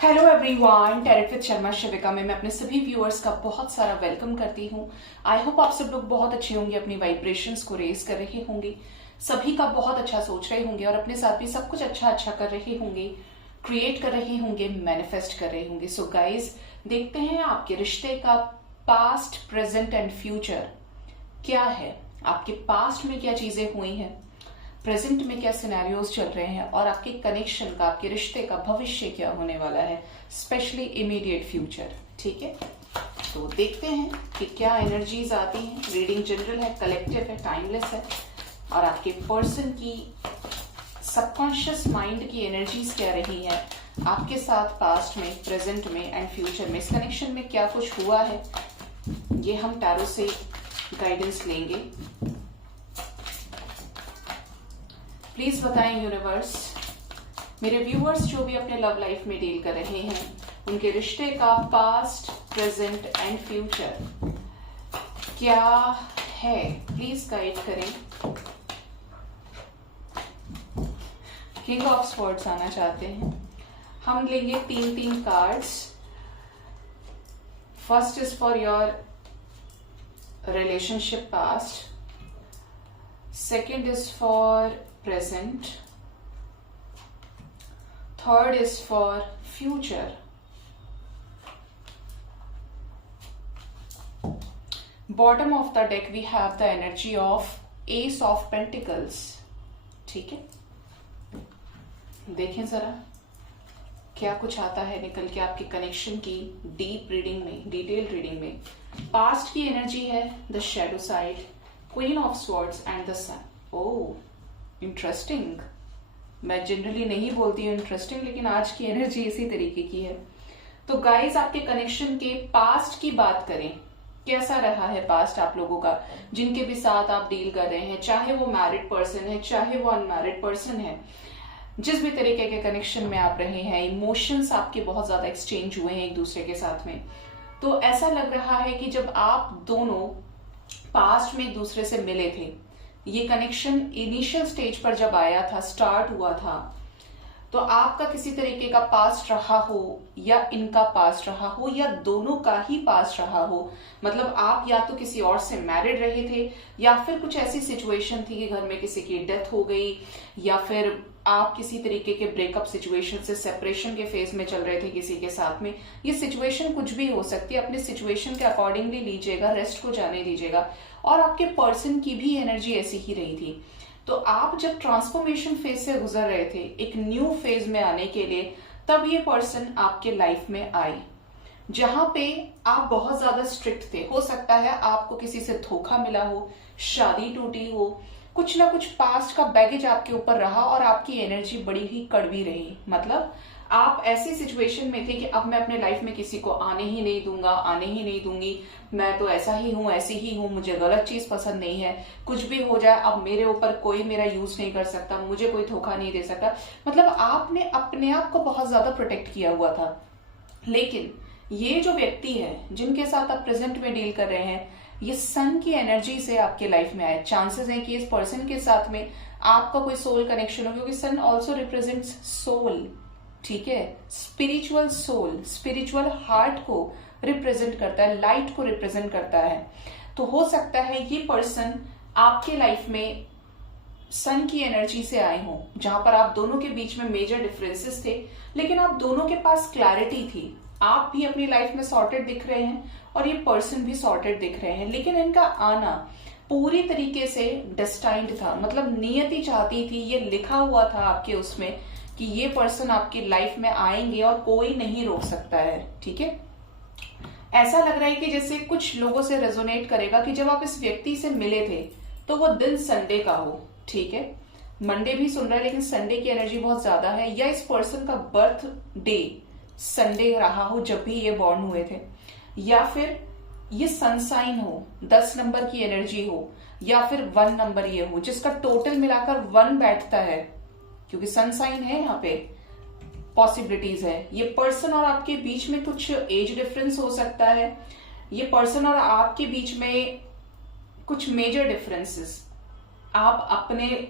Hello everyone, tarot with Sharma Shivika में मैं अपने सभी व्यूअर्स का बहुत सारा वेलकम करती हूँ। आई होप आप सब लोग बहुत अच्छे होंगे, अपनी वाइब्रेशंस को रेज कर रहे होंगे, सभी का बहुत अच्छा सोच रहे होंगे और अपने साथ भी सब कुछ अच्छा अच्छा कर रहे होंगे, क्रिएट कर रहे होंगे, मैनिफेस्ट कर रहे होंगे। सो गाइज, देखते हैं आपके रिश्ते का पास्ट, प्रेजेंट एंड फ्यूचर क्या है। आपके पास्ट में क्या चीजें हुई हैं, प्रेजेंट में क्या सिनेरियोज चल रहे हैं और आपके कनेक्शन का, आपके रिश्ते का भविष्य क्या होने वाला है, स्पेशली इमीडिएट फ्यूचर। ठीक है, तो देखते हैं कि क्या एनर्जीज आती हैं। रीडिंग जनरल है, कलेक्टिव है, टाइमलेस है और आपके पर्सन की सबकॉन्शियस माइंड की एनर्जीज क्या रही है आपके साथ पास्ट में, प्रेजेंट में एंड फ्यूचर में। इस कनेक्शन में क्या कुछ हुआ है, ये हम टैरो से गाइडेंस लेंगे। प्लीज बताएं यूनिवर्स, मेरे व्यूअर्स जो भी अपने लव लाइफ में डील कर रहे हैं, उनके रिश्ते का पास्ट, प्रेजेंट एंड फ्यूचर क्या है, प्लीज गाइड करें। किंग ऑफ स्वॉर्ड्स आना चाहते हैं। हम लेंगे तीन तीन cards. First is for your relationship past, second is for present, third is for future. Bottom of the deck we have the energy of Ace of Pentacles. ठीक है, देखें जरा क्या कुछ आता है निकल के आपके कनेक्शन की डीप रीडिंग में, डिटेल रीडिंग में। पास्ट की एनर्जी है the shadow side, queen of swords and the sun. Oh, interesting. मैं जनरली नहीं बोलती हूँ इंटरेस्टिंग, लेकिन आज की एनर्जी इसी तरीके की है। तो गाइज, आपके कनेक्शन के पास्ट की बात करें, कैसा रहा है पास्ट आप लोगों का, जिनके भी साथ आप डील कर रहे हैं, चाहे वो मैरिड पर्सन है, चाहे वो अनमैरिड पर्सन है, जिस भी तरीके के कनेक्शन में आप रहे हैं, इमोशंस आपके बहुत ज्यादा एक्सचेंज हुए हैं एक दूसरे के साथ में। तो ऐसा लग रहा है कि जब आप दोनों पास्ट में एक दूसरे से मिले थे, ये कनेक्शन इनिशियल स्टेज पर जब आया था, स्टार्ट हुआ था, तो आपका किसी तरीके का पास्ट रहा हो या इनका पास्ट रहा हो या दोनों का ही पास्ट रहा हो। मतलब आप या तो किसी और से मैरिड रहे थे या फिर कुछ ऐसी सिचुएशन थी कि घर में किसी की डेथ हो गई या फिर आप किसी तरीके के ब्रेकअप सिचुएशन से सेपरेशन के फेज में चल रहे थे किसी के साथ में। ये सिचुएशन कुछ भी हो सकती है, अपने सिचुएशन के अकॉर्डिंगली लीजिएगा, रेस्ट को जाने दीजिएगा। और आपके पर्सन की भी एनर्जी ऐसी ही रही थी। तो आप जब ट्रांसफॉर्मेशन फेज से गुजर रहे थे एक न्यू फेज में आने के लिए, तब ये पर्सन आपके लाइफ में आए, जहां पे आप बहुत ज्यादा स्ट्रिक्ट थे। हो सकता है आपको किसी से धोखा मिला हो, शादी टूटी हो, कुछ ना कुछ पास्ट का बैगेज आपके ऊपर रहा और आपकी एनर्जी बड़ी ही कड़वी रही। मतलब आप ऐसी सिचुएशन में थे कि अब मैं अपने लाइफ में किसी को आने ही नहीं दूंगा, आने ही नहीं दूंगी, मैं तो ऐसा ही हूं, ऐसी ही हूं, मुझे गलत चीज पसंद नहीं है, कुछ भी हो जाए अब मेरे ऊपर कोई मेरा यूज नहीं कर सकता, मुझे कोई धोखा नहीं दे सकता। मतलब आपने अपने आप को बहुत ज्यादा प्रोटेक्ट किया हुआ था। लेकिन ये जो व्यक्ति है जिनके साथ आप प्रेजेंट में डील कर रहे हैं, ये सन की एनर्जी से आपके लाइफ में आए। चांसेस है कि इस पर्सन के साथ में आपका कोई सोल कनेक्शन हो, क्योंकि सन ऑल्सो रिप्रेजेंट्स सोल। ठीक है, स्पिरिचुअल सोल, स्पिरिचुअल हार्ट को रिप्रेजेंट करता है, लाइट को रिप्रेजेंट करता है। तो हो सकता है ये पर्सन आपके लाइफ में सन की एनर्जी से आए हों, जहां पर आप दोनों के बीच में मेजर डिफरेंसेस थे, लेकिन आप दोनों के पास क्लैरिटी थी। आप भी अपनी लाइफ में सॉर्टेड दिख रहे हैं और ये पर्सन भी सॉर्टेड दिख रहे हैं, लेकिन इनका आना पूरी तरीके से डेस्टाइन्ड था। मतलब नियति चाहती थी, ये लिखा हुआ था आपके उसमें कि ये पर्सन आपकी लाइफ में आएंगे और कोई नहीं रोक सकता है। ठीक है, ऐसा लग रहा है कि जैसे कुछ लोगों से रेजोनेट करेगा कि जब आप इस व्यक्ति से मिले थे तो वो दिन संडे का हो। ठीक है, मंडे भी सुन रहा है लेकिन संडे की एनर्जी बहुत ज्यादा है, या इस पर्सन का बर्थ डे संडे रहा हो जब भी ये बॉर्न हुए थे, या फिर ये सनसाइन हो, 10 नंबर की एनर्जी हो, या फिर 1 नंबर ये हो जिसका टोटल मिलाकर 1 बैठता है, क्योंकि सनसाइन है यहाँ पे। पॉसिबिलिटीज है, ये पर्सन और आपके बीच में कुछ एज डिफरेंस हो सकता है, ये पर्सन और आपके बीच में कुछ मेजर डिफरेंसेस, आप अपने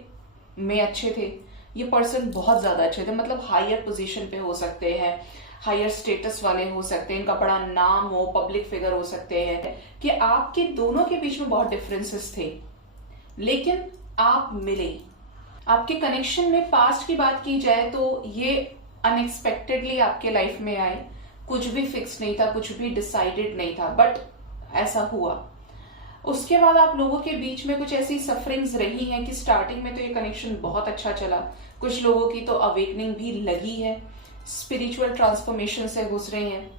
में अच्छे थे, ये पर्सन बहुत ज्यादा अच्छे थे, मतलब हायर पोजीशन पे हो सकते हैं, हायर स्टेटस वाले हो सकते हैं, इनका बड़ा नाम हो, पब्लिक फिगर हो सकते हैं, कि आपके दोनों के बीच में बहुत डिफरेंसेस थे, लेकिन आप मिले। आपके कनेक्शन में पास्ट की बात की जाए तो ये अनएक्सपेक्टेडली आपके लाइफ में आए, कुछ भी फिक्स नहीं था, कुछ भी डिसाइडेड नहीं था, बट ऐसा हुआ। उसके बाद आप लोगों के बीच में कुछ ऐसी सफरिंग्स रही हैं कि स्टार्टिंग में तो ये कनेक्शन बहुत अच्छा चला, कुछ लोगों की तो अवेकनिंग भी लगी है, स्पिरिचुअल ट्रांसफॉर्मेशन से गुजरे हैं,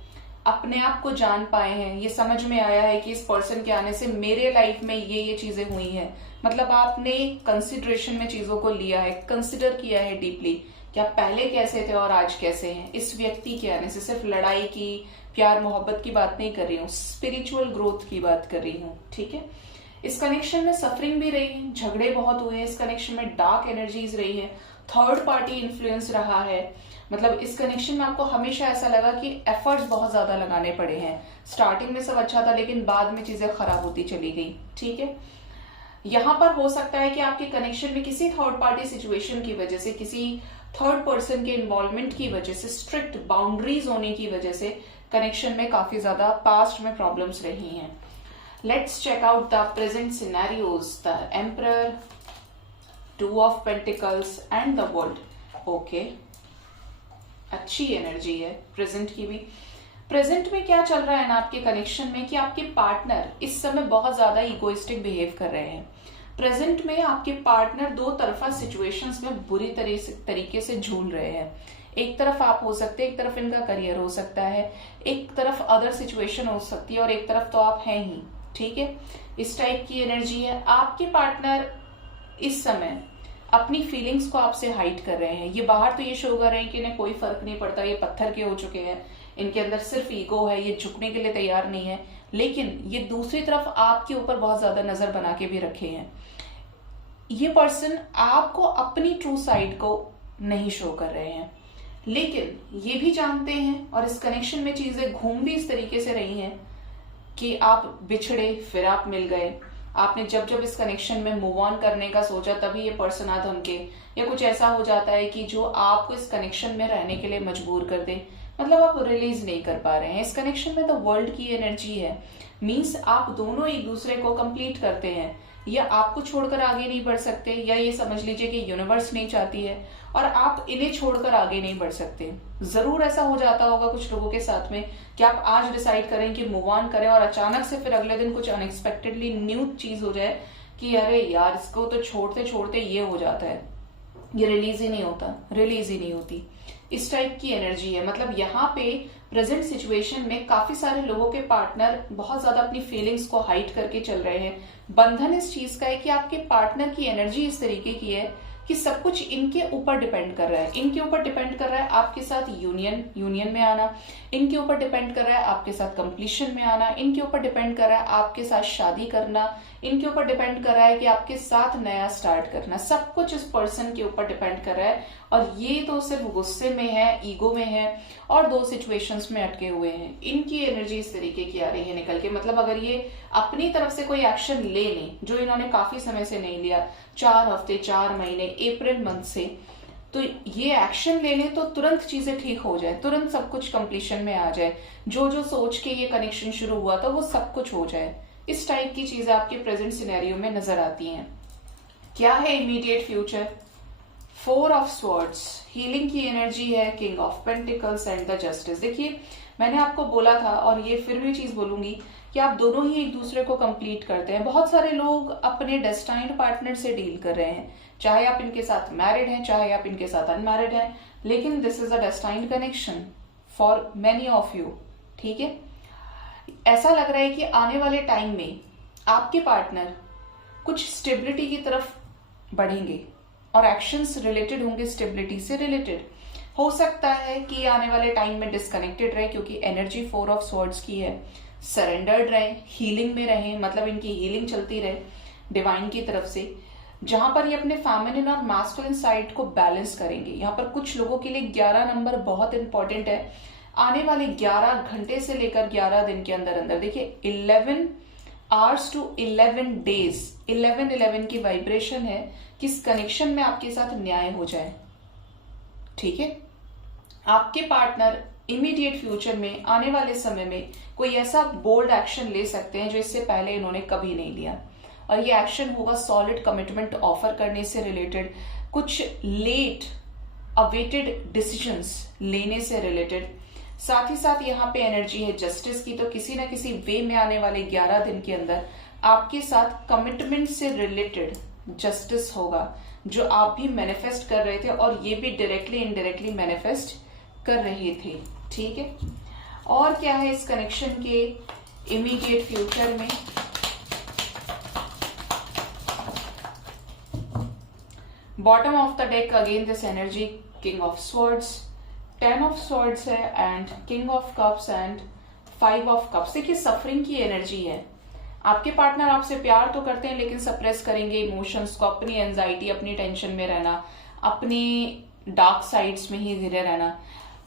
अपने आप को जान पाए हैं, ये समझ में आया है कि इस पर्सन के आने से मेरे लाइफ में ये चीजें हुई हैं। मतलब आपने कंसिडरेशन में चीजों को लिया है, कंसिडर किया है डीपली कि आप पहले कैसे थे और आज कैसे हैं इस व्यक्ति के आने से। सिर्फ लड़ाई की, प्यार मोहब्बत की बात नहीं कर रही हूँ, स्पिरिचुअल ग्रोथ की बात कर रही हूँ, ठीक है। इस कनेक्शन में सफरिंग भी रही है, झगड़े बहुत हुए हैं, इस कनेक्शन में डार्क एनर्जीज रही है, थर्ड पार्टी इन्फ्लुएंस रहा है। मतलब इस कनेक्शन में आपको हमेशा ऐसा लगा कि एफर्ट्स बहुत ज्यादा लगाने पड़े हैं। स्टार्टिंग में सब अच्छा था, लेकिन बाद में चीजें खराब होती चली गई, ठीक है। यहां पर हो सकता है कि आपके कनेक्शन में किसी थर्ड पार्टी सिचुएशन की वजह से, किसी थर्ड पर्सन के इन्वॉल्वमेंट की वजह से, स्ट्रिक्ट बाउंड्रीज होने की वजह से कनेक्शन में काफी ज्यादा पास्ट में प्रॉब्लम्स रही हैं। Let's check out the present scenarios, the emperor, 2 of pentacles and the world. Okay, अच्छी एनर्जी है प्रेजेंट की भी। प्रेजेंट में क्या चल रहा है ना आपके कनेक्शन में कि आपके पार्टनर इस समय बहुत ज्यादा इगोइस्टिक बिहेव कर रहे हैं। प्रेजेंट में आपके पार्टनर दो तरफा सिचुएशंस में बुरी तरीके से झूल रहे हैं। एक तरफ आप हो सकते हैं, एक तरफ इनका करियर हो सकता है, एक तरफ अदर सिचुएशन हो सकती है और एक तरफ तो आप हैं ही, ठीक है। इस टाइप की एनर्जी है। आपके पार्टनर इस समय अपनी फीलिंग्स को आपसे हाइड कर रहे हैं। ये बाहर तो ये शो कर रहे हैं कि इन्हें कोई फर्क नहीं पड़ता, ये पत्थर के हो चुके हैं, इनके अंदर सिर्फ ईगो है, ये झुकने के लिए तैयार नहीं है, लेकिन ये दूसरी तरफ आपके ऊपर बहुत ज्यादा नजर बना के भी रखे हैं। ये पर्सन आपको अपनी ट्रू साइड को नहीं शो कर रहे हैं, लेकिन ये भी जानते हैं, और इस कनेक्शन में चीजें घूम भी इस तरीके से रही हैं कि आप बिछड़े फिर आप मिल गए। आपने जब जब इस कनेक्शन में मूव ऑन करने का सोचा तभी ये पर्सन आ धमके, या कुछ ऐसा हो जाता है कि जो आपको इस कनेक्शन में रहने के लिए मजबूर कर दे। मतलब आप रिलीज नहीं कर पा रहे हैं। इस कनेक्शन में तो वर्ल्ड की एनर्जी है, मीन्स आप दोनों एक दूसरे को कंप्लीट करते हैं, या आपको छोड़कर आगे नहीं बढ़ सकते, या ये समझ लीजिए कि यूनिवर्स नहीं चाहती है और आप इन्हें छोड़कर आगे नहीं बढ़ सकते। जरूर ऐसा हो जाता होगा कुछ लोगों के साथ में कि आप आज डिसाइड करें कि मूव ऑन करें और अचानक से फिर अगले दिन कुछ अनएक्सपेक्टेडली न्यू चीज हो जाए कि अरे यार इसको तो छोड़ते छोड़ते ये हो जाता है, ये रिलीज ही नहीं होता, रिलीज ही नहीं होती। इस टाइप की एनर्जी है। मतलब यहाँ पे प्रेजेंट सिचुएशन में काफी सारे लोगों के पार्टनर बहुत ज्यादा अपनी फीलिंग्स को हाइड करके चल रहे हैं। बंधन इस चीज का है कि आपके पार्टनर की एनर्जी इस तरीके की है कि सब कुछ इनके ऊपर डिपेंड कर रहा है। इनके ऊपर डिपेंड कर रहा है आपके साथ यूनियन में आना, इनके ऊपर डिपेंड कर रहा है आपके साथ कंप्लीशन में आना, इनके ऊपर डिपेंड कर रहा है आपके साथ शादी करना, इनके ऊपर डिपेंड कर रहा है कि आपके साथ नया स्टार्ट करना। सब कुछ इस पर्सन के ऊपर डिपेंड कर रहा है, और ये तो सिर्फ गुस्से में है, ईगो में है और दो सिचुएशंस में अटके हुए हैं। इनकी एनर्जी इस तरीके की आ रही है निकल के। मतलब अगर ये अपनी तरफ से कोई एक्शन ले लें, जो इन्होंने काफी समय से नहीं लिया, 4 हफ्ते 4 महीने अप्रैल मंथ से, तो ये एक्शन ले लें तो तुरंत चीजें ठीक हो जाए, तुरंत सब कुछ कंप्लीशन में आ जाए। जो जो सोच के ये कनेक्शन शुरू हुआ था वो सब कुछ हो जाए। इस टाइप की चीजें आपके प्रेजेंट सिनेरियो में नजर आती हैं। क्या है immediate future? 4 of swords, healing की एनर्जी है, king of pentacles and the justice. देखिए मैंने आपको बोला था, और ये फिर भी चीज बोलूंगी, कि आप दोनों ही एक दूसरे को कंप्लीट करते हैं। बहुत सारे लोग अपने डेस्टाइन्ड पार्टनर से डील कर रहे हैं, चाहे आप इनके साथ मैरिड हैं, चाहे आप इनके साथ अनमैरिड हैं, लेकिन this is a destined connection for many of you, ठीक है। ऐसा लग रहा है कि आने वाले टाइम में आपके पार्टनर कुछ स्टेबिलिटी की तरफ बढ़ेंगे और एक्शंस रिलेटेड होंगे स्टेबिलिटी से रिलेटेड। हो सकता है कि आने वाले टाइम में डिस्कनेक्टेड रहे, क्योंकि एनर्जी 4 ऑफ स्वॉर्ड्स की है। सरेंडर्ड रहे, हीलिंग में रहे, मतलब इनकी हीलिंग चलती रहे डिवाइन की तरफ से, जहां पर ये अपने फेमिनिन और मैस्कुलिन साइड को बैलेंस करेंगे। यहाँ पर कुछ लोगों के लिए 11 नंबर बहुत इंपॉर्टेंट है। आने वाले 11 घंटे से लेकर 11 दिन के अंदर अंदर, देखिए 11 आवर्स टू 11 डेज, 11 की वाइब्रेशन है कि इस कनेक्शन में आपके साथ न्याय हो जाए, ठीक है। आपके पार्टनर इमीडिएट फ्यूचर में, आने वाले समय में कोई ऐसा बोल्ड एक्शन ले सकते हैं जो इससे पहले इन्होंने कभी नहीं लिया। और ये एक्शन होगा सॉलिड कमिटमेंट ऑफर करने से रिलेटेड, कुछ लेट अवेटेड डिसीजंस लेने से रिलेटेड। साथ ही साथ यहाँ पे एनर्जी है जस्टिस की, तो किसी ना किसी वे में आने वाले 11 दिन के अंदर आपके साथ कमिटमेंट से रिलेटेड जस्टिस होगा, जो आप भी मैनिफेस्ट कर रहे थे और ये भी डायरेक्टली इनडायरेक्टली मैनिफेस्ट कर रहे थे। ठीक है, और क्या है इस कनेक्शन के इमीडिएट फ्यूचर में? Bottom of the deck again this energy, king of swords, 10 of swords है and king of cups and 5 of cups. देखिए सफरिंग की एनर्जी है। आपके पार्टनर आपसे प्यार तो करते हैं लेकिन सप्रेस करेंगे इमोशंस को, अपनी एंजाइटी, अपनी टेंशन में रहना, अपनी डार्क साइड्स में ही घिरे रहना,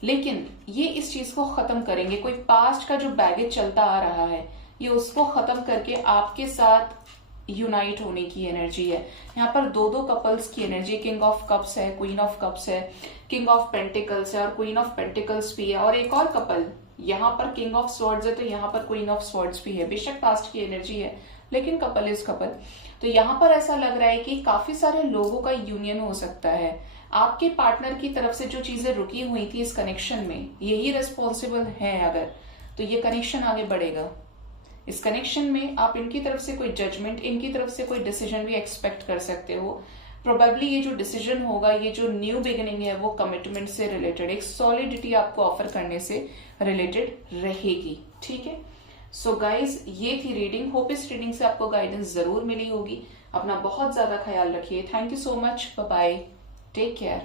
लेकिन ये इस चीज को खत्म करेंगे। कोई पास्ट का जो बैगेज चलता आ रहा है ये उसको खत्म करके आपके साथ यूनाइट होने की एनर्जी है। यहाँ पर दो कपल्स की एनर्जी, किंग ऑफ कप्स है, क्वीन ऑफ कप्स है, किंग ऑफ पेंटिकल्स है और क्वीन ऑफ पेंटिकल्स भी है, और एक और कपल यहाँ पर किंग ऑफ स्वॉर्ड्स है तो यहाँ पर क्वीन ऑफ स्वॉर्ड्स भी है। बेशक पास्ट की एनर्जी है लेकिन कपल इज कपल। तो यहाँ पर ऐसा लग रहा है कि काफी सारे लोगों का यूनियन हो सकता है। आपके पार्टनर की तरफ से जो चीजें रुकी हुई थी इस कनेक्शन में, यही रिस्पॉन्सिबल है अगर, तो ये कनेक्शन आगे बढ़ेगा। इस कनेक्शन में आप इनकी तरफ से कोई जजमेंट, इनकी तरफ से कोई डिसीजन भी एक्सपेक्ट कर सकते हो। प्रोबेबली ये जो डिसीजन होगा, ये जो न्यू बिगिनिंग है वो कमिटमेंट से रिलेटेड, एक सॉलिडिटी आपको ऑफर करने से रिलेटेड रहेगी। ठीक है, सो गाइज ये थी रीडिंग। होप इस रीडिंग से आपको गाइडेंस जरूर मिली होगी। अपना बहुत ज्यादा ख्याल रखिए। Thank you so much, bye bye, take care.